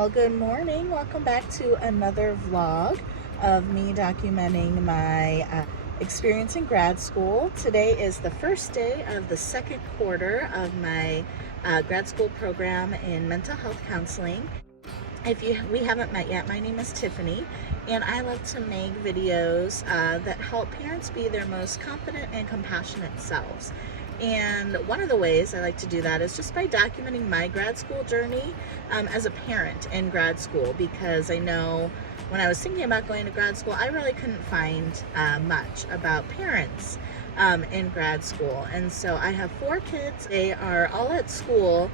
Well, good morning. Welcome back to another vlog of me documenting my experience in grad school. Today is the first day of the second quarter of my grad school program in mental health counseling. If we haven't met yet, my name is Tiffany, and I love to make videos that help parents be their most confident and compassionate selves. And one of the ways I like to do that is just by documenting my grad school journey as a parent in grad school, because I know when I was thinking about going to grad school, I really couldn't find much about parents in grad school. And so I have 4 kids. They are all at school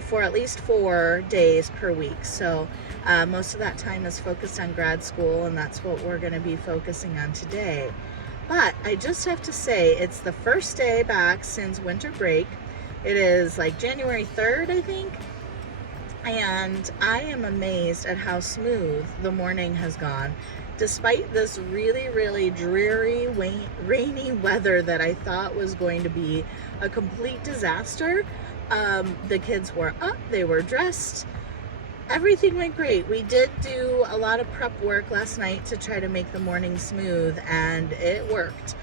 for at least 4 days per week. So most of that time is focused on grad school, and that's what we're going to be focusing on today. But I just have to say, it's the first day back since winter break. It is like January 3rd, I think. And I am amazed at how smooth the morning has gone. Despite this really, really dreary, rainy weather that I thought was going to be a complete disaster, the kids were up, they were dressed. Everything went great. We did do a lot of prep work last night to try to make the morning smooth, and it worked.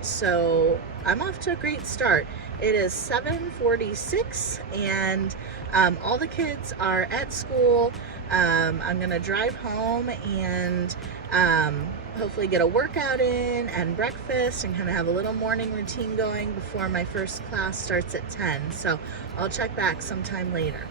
So I'm off to a great start. It is 7:46, and all the kids are at school. I'm gonna drive home and hopefully get a workout in and breakfast and kind of have a little morning routine going before my first class starts at 10. So I'll check back sometime later.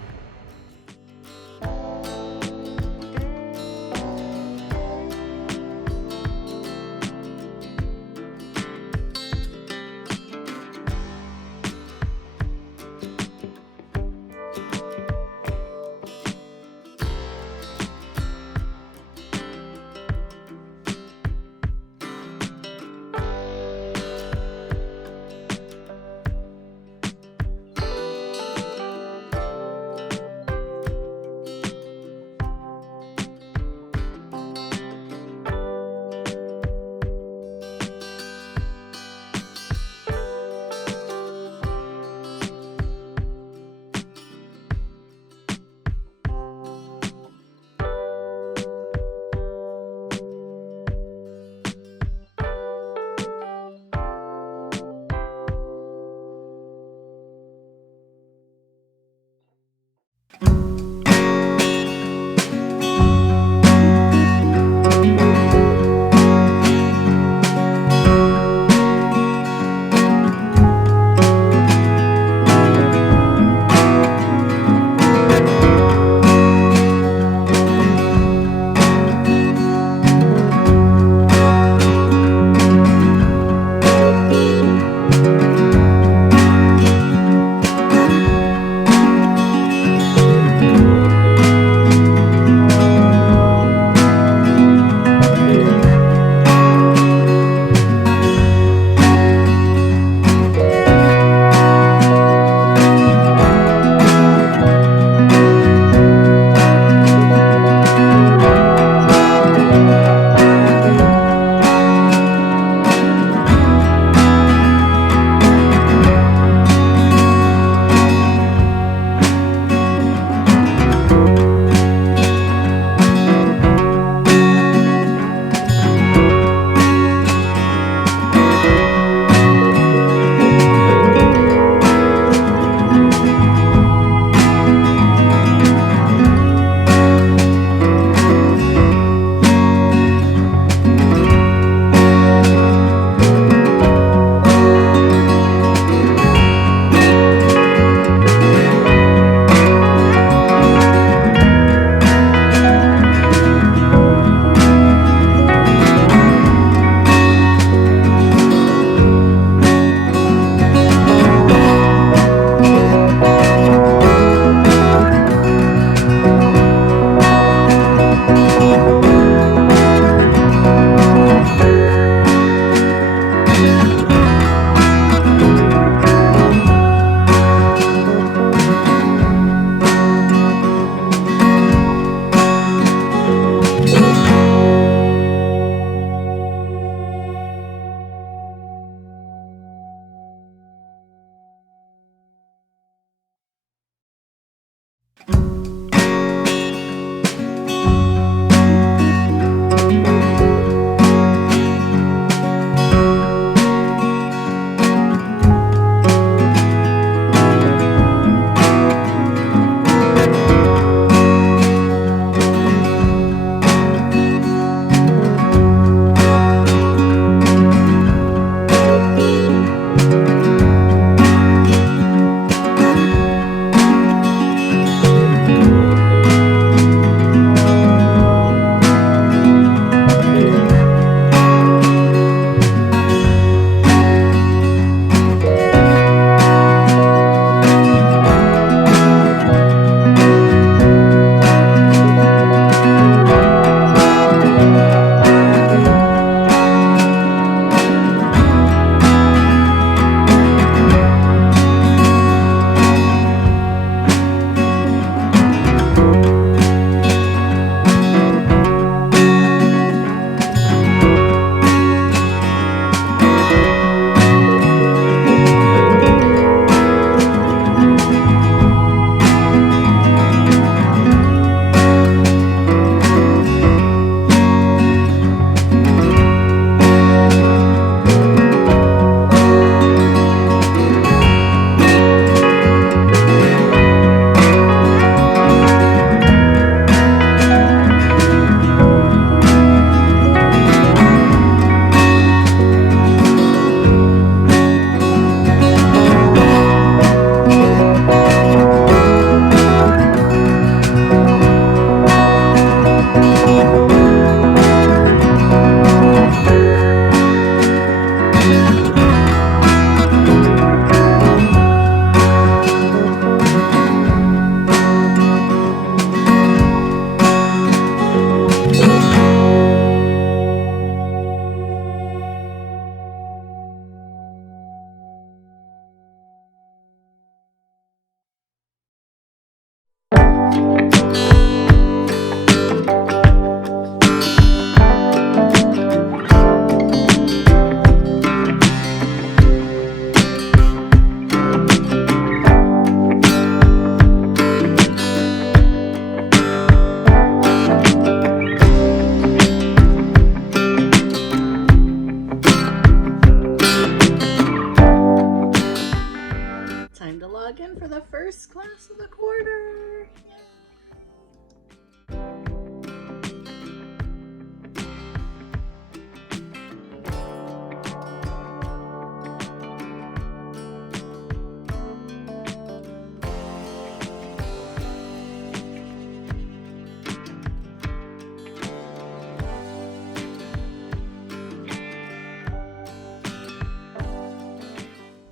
in for the first class of the quarter. Yay.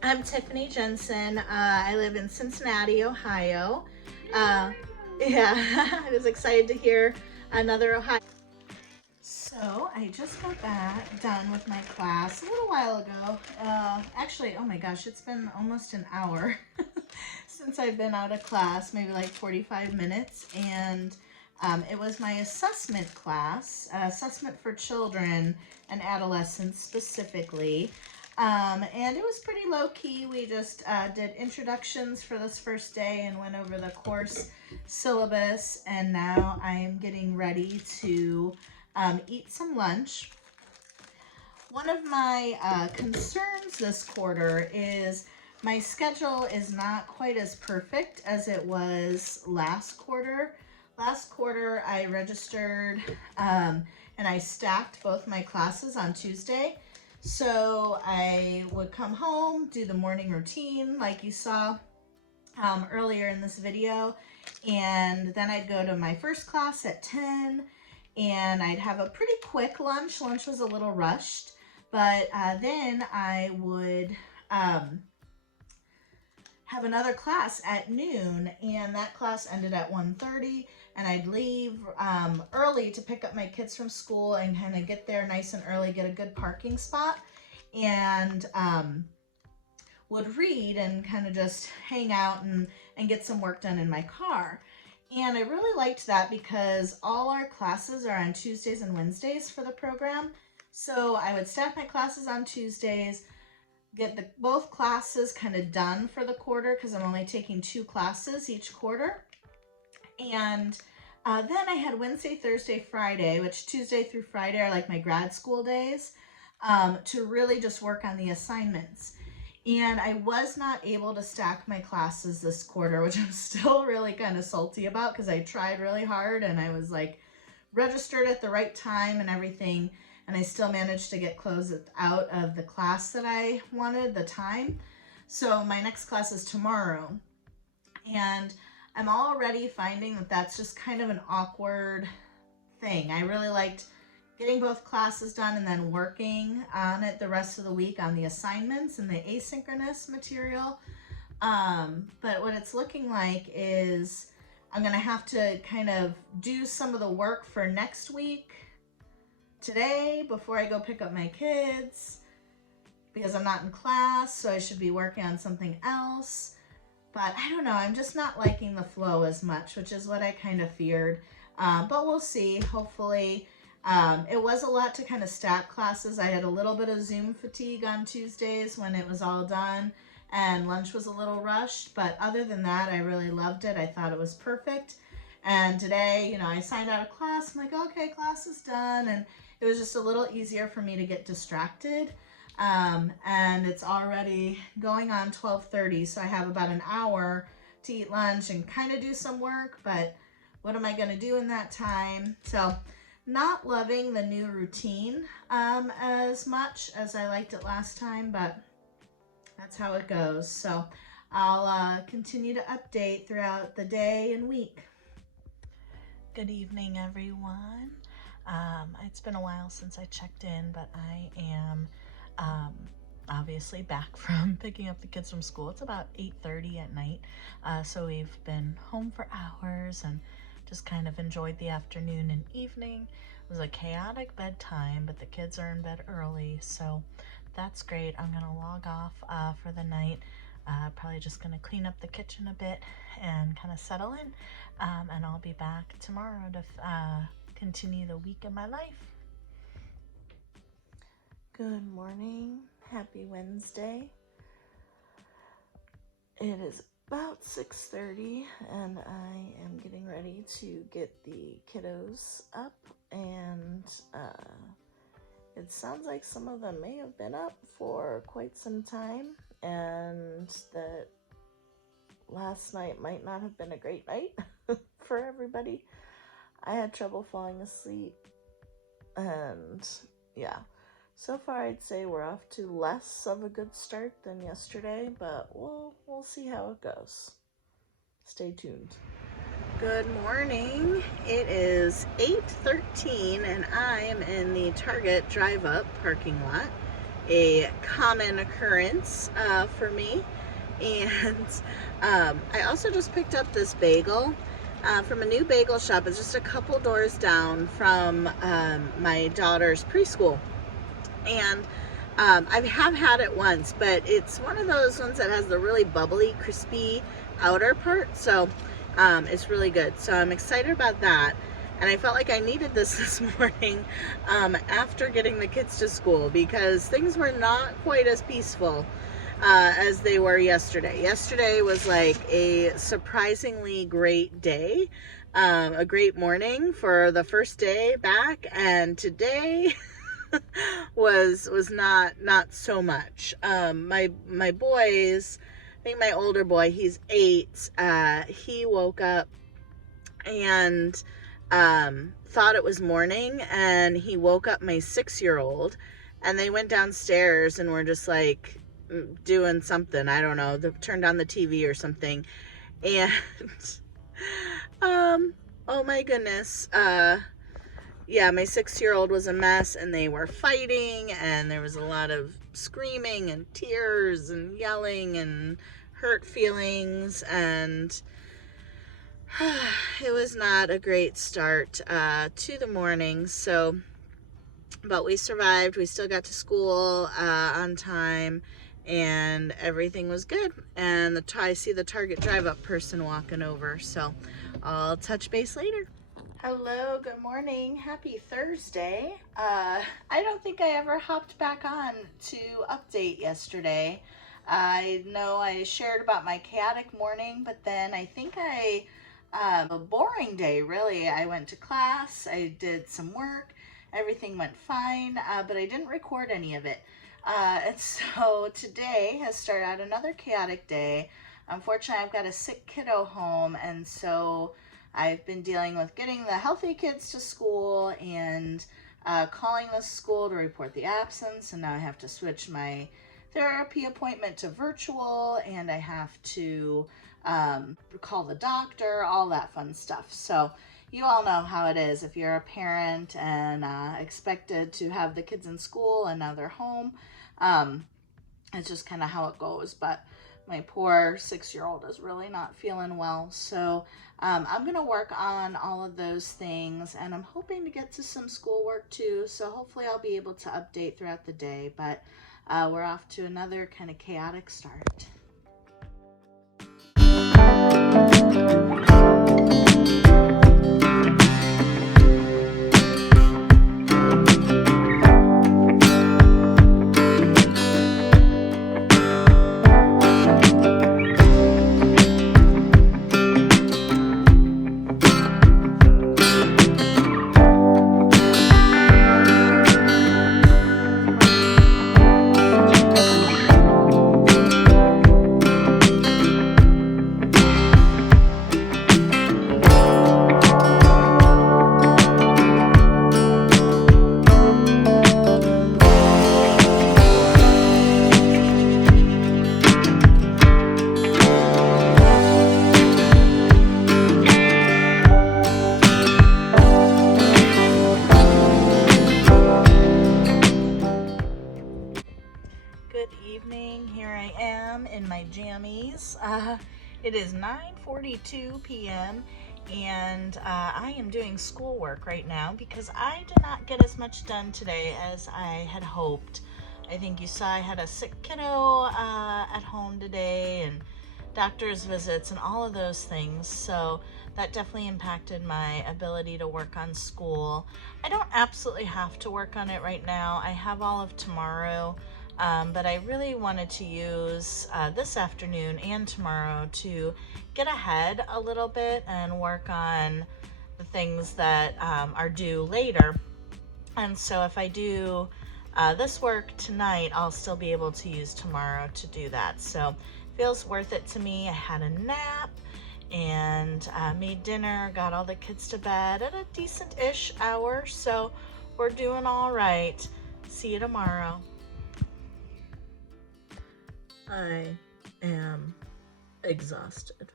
I'm Tiffany Jensen. I live in Cincinnati, Ohio. Yeah, I was excited to hear another Ohio. So I just got done with my class a little while ago. Actually, oh my gosh, it's been almost an hour since I've been out of class, maybe like 45 minutes. And it was my assessment class, assessment for children and adolescents specifically. And it was pretty low key. We just did introductions for this first day and went over the course syllabus. And now I am getting ready to eat some lunch. One of my concerns this quarter is my schedule is not quite as perfect as it was last quarter. Last quarter I registered and I stacked both my classes on Tuesday. So I would come home, do the morning routine like you saw earlier in this video, and then I'd go to my first class at 10 and I'd have a pretty quick lunch. Lunch was a little rushed, but then I would have another class at noon, and that class ended at 1:30, and I'd leave early to pick up my kids from school and kind of get there nice and early, get a good parking spot, and would read and kind of just hang out and get some work done in my car. And I really liked that because all our classes are on Tuesdays and Wednesdays for the program. So I would staff my classes on Tuesdays, get both classes kind of done for the quarter because I'm only taking 2 classes each quarter. And then I had Wednesday, Thursday, Friday, which Tuesday through Friday are like my grad school days, to really just work on the assignments. And I was not able to stack my classes this quarter, which I'm still really kind of salty about because I tried really hard and I was like registered at the right time and everything. And I still managed to get closed out of the class that I wanted, the time. So my next class is tomorrow. And I'm already finding that that's just kind of an awkward thing. I really liked getting both classes done and then working on it the rest of the week on the assignments and the asynchronous material. But what it's looking like is I'm gonna have to kind of do some of the work for next week today before I go pick up my kids because I'm not in class, so I should be working on something else. But I don't know, I'm just not liking the flow as much, which is what I kind of feared. But we'll see, hopefully. It was a lot to kind of stack classes. I had a little bit of Zoom fatigue on Tuesdays when it was all done and lunch was a little rushed, but other than that, I really loved it. I thought it was perfect. And today, you know, I signed out of class. I'm like, okay, class is done. And it was just a little easier for me to get distracted. And it's already going on 12:30, so I have about an hour to eat lunch and kind of do some work, but what am I going to do in that time? So not loving the new routine as much as I liked it last time, but that's how it goes. So I'll continue to update throughout the day and week. Good evening, everyone. It's been a while since I checked in, but I am obviously back from picking up the kids from school. It's about 8:30 at night, so we've been home for hours and just kind of enjoyed the afternoon and evening. It was a chaotic bedtime, but the kids are in bed early, so that's great. I'm gonna log off for the night. Probably just gonna clean up the kitchen a bit and kind of settle in, and I'll be back tomorrow to continue the week of my life. Good morning, happy Wednesday. It is about 6:30 and I am getting ready to get the kiddos up, and it sounds like some of them may have been up for quite some time and that last night might not have been a great night for everybody. I had trouble falling asleep, and yeah. So far, I'd say we're off to less of a good start than yesterday, but we'll see how it goes. Stay tuned. Good morning. It is 8:13 and I am in the Target drive-up parking lot. A common occurrence for me. And I also just picked up this bagel from a new bagel shop. It's just a couple doors down from my daughter's preschool. And I have had it once, but it's one of those ones that has the really bubbly, crispy outer part. So it's really good. So I'm excited about that. And I felt like I needed this morning after getting the kids to school, because things were not quite as peaceful as they were yesterday. Yesterday was like a surprisingly great day, a great morning for the first day back, and today was not so much. My boys, I think my older boy, he's 8. He woke up and thought it was morning, and he woke up my 6-year-old, and they went downstairs and were just like doing something. I don't know. They turned on the TV or something, and oh my goodness. Yeah, my 6-year-old was a mess, and they were fighting, and there was a lot of screaming and tears and yelling and hurt feelings, and it was not a great start to the morning. So, but we survived. We still got to school on time, and everything was good. And I see the Target drive-up person walking over, so I'll touch base later. Hello, good morning, happy Thursday. I don't think I ever hopped back on to update yesterday. I know I shared about my chaotic morning, but then I think a boring day, really. I went to class, I did some work, everything went fine, but I didn't record any of it. And so today has started out another chaotic day. Unfortunately, I've got a sick kiddo home, and so I've been dealing with getting the healthy kids to school and calling the school to report the absence, and now I have to switch my therapy appointment to virtual, and I have to call the doctor, all that fun stuff. So you all know how it is if you're a parent and expected to have the kids in school and now they're home. It's just kind of how it goes. But my poor 6-year-old is really not feeling well. So I'm going to work on all of those things, and I'm hoping to get to some schoolwork too. So hopefully I'll be able to update throughout the day. But we're off to another kind of chaotic start. In my jammies. It is 9:42 p.m. and I am doing schoolwork right now because I did not get as much done today as I had hoped. I think you saw I had a sick kiddo at home today, and doctor's visits and all of those things, so that definitely impacted my ability to work on school. I don't absolutely have to work on it right now. I have all of tomorrow. But I really wanted to use this afternoon and tomorrow to get ahead a little bit and work on the things that are due later. And so if I do this work tonight, I'll still be able to use tomorrow to do that. So feels worth it to me. I had a nap and made dinner, got all the kids to bed at a decent-ish hour, so we're doing all right. See you tomorrow. I am exhausted.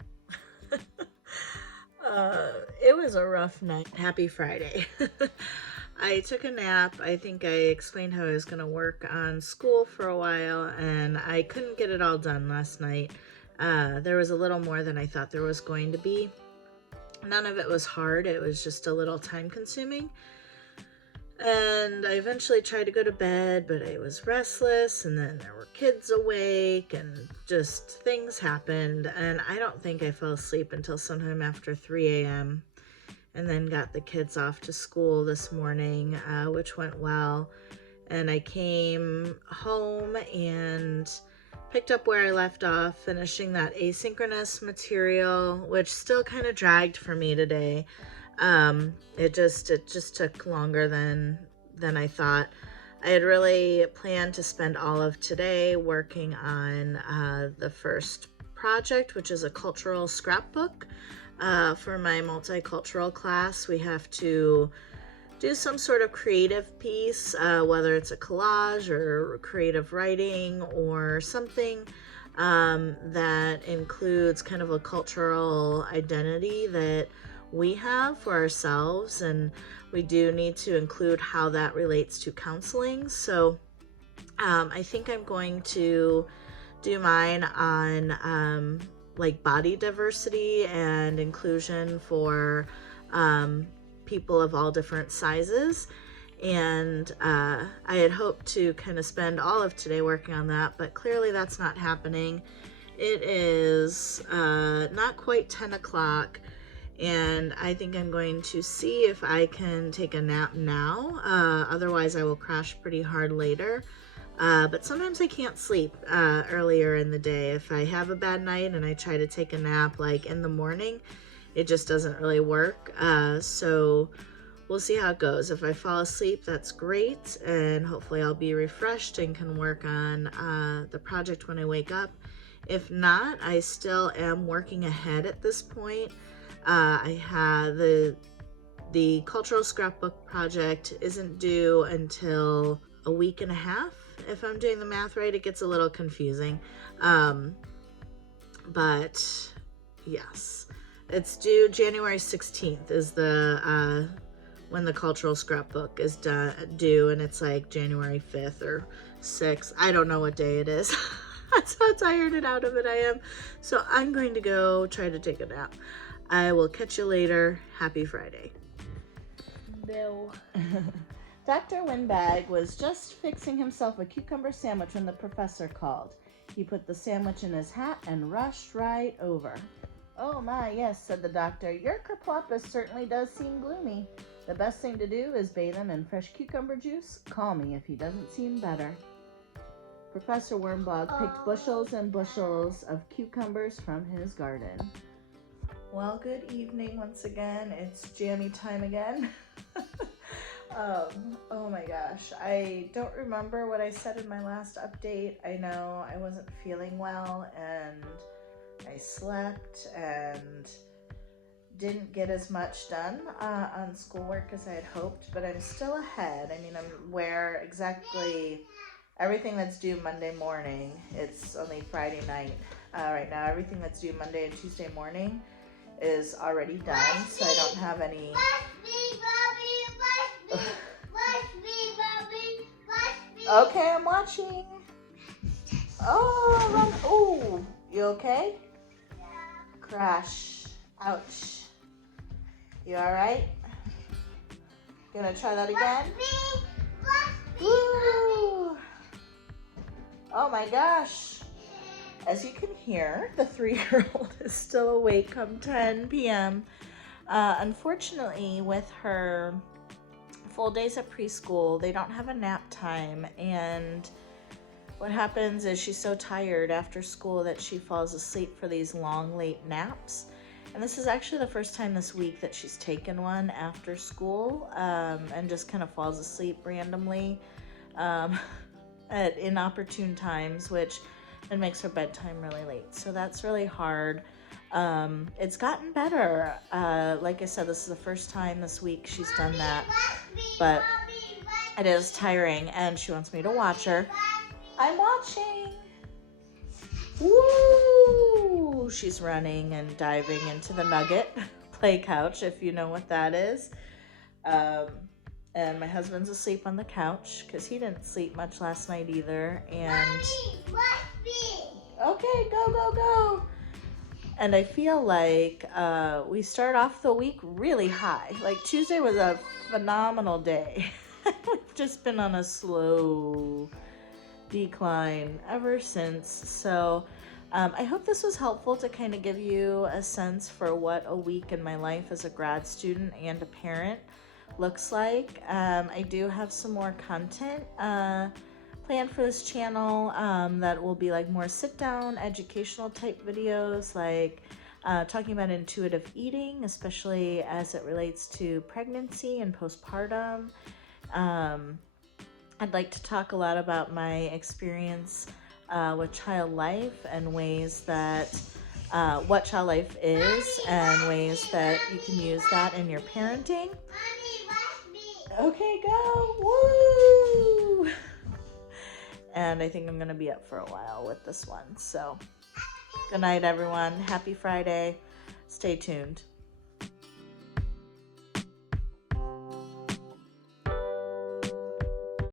It was a rough night. Happy Friday. I took a nap. I think I explained how I was going to work on school for a while, and I couldn't get it all done last night. There was a little more than I thought there was going to be. None of it was hard. It was just a little time consuming. And I eventually tried to go to bed, but I was restless, and then there were kids awake, and just things happened, and I don't think I fell asleep until sometime after 3 a.m., and then got the kids off to school this morning, which went well, and I came home and picked up where I left off, finishing that asynchronous material, which still kind of dragged for me today. It just took longer than I thought. I had really planned to spend all of today working on the first project, which is a cultural scrapbook. For my multicultural class, we have to do some sort of creative piece, whether it's a collage or creative writing or something that includes kind of a cultural identity that we have for ourselves, and we do need to include how that relates to counseling. So I think I'm going to do mine on like body diversity and inclusion for people of all different sizes. And I had hoped to kind of spend all of today working on that, but clearly that's not happening. It is not quite 10 o'clock. And I think I'm going to see if I can take a nap now. Otherwise, I will crash pretty hard later. But sometimes I can't sleep earlier in the day. If I have a bad night and I try to take a nap like in the morning, it just doesn't really work. So we'll see how it goes. If I fall asleep, that's great. And hopefully I'll be refreshed and can work on the project when I wake up. If not, I still am working ahead at this point. I had the cultural scrapbook project isn't due until a week and a half. If I'm doing the math right, it gets a little confusing. But yes, it's due January 16th is the when the cultural scrapbook is due, and it's like January 5th or 6th. I don't know what day it is. That's how tired and out of it I am. So I'm going to go try to take a nap. I will catch you later. Happy Friday. No. Dr. Windbag was just fixing himself a cucumber sandwich when the professor called. He put the sandwich in his hat and rushed right over. Oh my, yes, said the doctor. Your kerploppus certainly does seem gloomy. The best thing to do is bathe him in fresh cucumber juice. Call me if he doesn't seem better. Professor Wormbog picked bushels and bushels of cucumbers from his garden. Well, good evening once again. It's jammy time again. Oh my gosh, I don't remember what I said in my last update. I know I wasn't feeling well and I slept and didn't get as much done on schoolwork as I had hoped, but I'm still ahead. I mean, I'm where exactly everything that's due Monday morning. It's only Friday night right now. Everything that's due Monday and Tuesday morning is already done, so I don't have any. Okay, I'm watching. Oh, run. Oh, you okay? Yeah. Crash. Ouch. You all right? You gonna try that again? Woo! Oh my gosh. As you can hear, the 3-year-old is still awake come 10 p.m. Unfortunately, with her full days at preschool, they don't have a nap time, and what happens is she's so tired after school that she falls asleep for these long, late naps. And this is actually the first time this week that she's taken one after school and just kind of falls asleep randomly at inopportune times, which and makes her bedtime really late. So that's really hard. It's gotten better. Like I said, this is the first time this week she's done that, but it is tiring, and she wants me to watch her. I'm watching. Woo! She's running and diving into the Nugget play couch, if you know what that is. And my husband's asleep on the couch because he didn't sleep much last night either. And okay, go. And I feel like we start off the week really high. Like Tuesday was a phenomenal day. We've just been on a slow decline ever since. So I hope this was helpful to kind of give you a sense for what a week in my life as a grad student and a parent looks like. I do have some more content planned for this channel that will be like more sit down educational type videos, like talking about intuitive eating, especially as it relates to pregnancy and postpartum. I'd like to talk a lot about my experience with child life and ways that what child life is and ways that you can use that in your parenting. Okay, go. Woo! And I think I'm going to be up for a while with this one. So, good night, everyone. Happy Friday. Stay tuned.